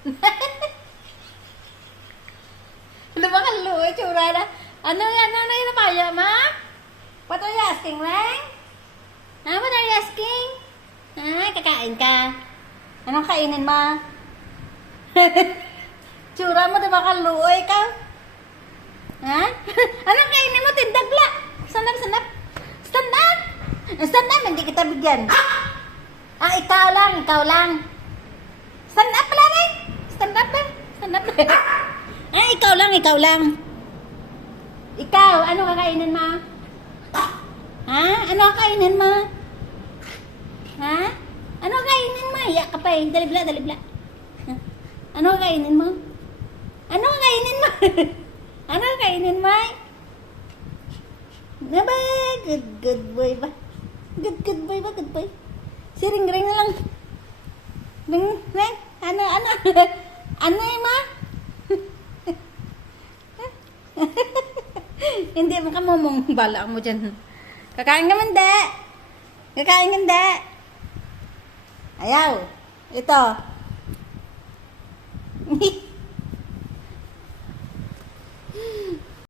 Ano ba kaluoy, tsura na? Ano yan? Ano yung napaya, ma? What are you asking, Lang? Ha? What are you asking? Ha? Kakain ka? Anong kainin, ma? tsura mo, diba kaluoy ka? Ha? Anong kainin mo? Tindagla! Stand up, stand up! Stand up! Stand up, hindi kita bigyan. Ah, ikaw lang, ikaw lang. Stand up pala rin. Stand up up. ah, ikaw lang, ikaw lang. Ikaw, ano kakainin mo? Ha? Ano kakainin mo? Ha? Ano kakainin mo? Iyak ka pa eh. Dalibla, dalibla. Ano kakainin mo? Ano kakainin mo? ano kakainin mo? Na ba? Good, good boy ba? Good, good boy ba? Good boy. Si Ring Ring lang. Ring, ring. Ano, ano? Ano yung ma? Hindi mo ka momong bala mo dyan. Kakain ka man, de. Kakain ka, de. Ayaw. Ito.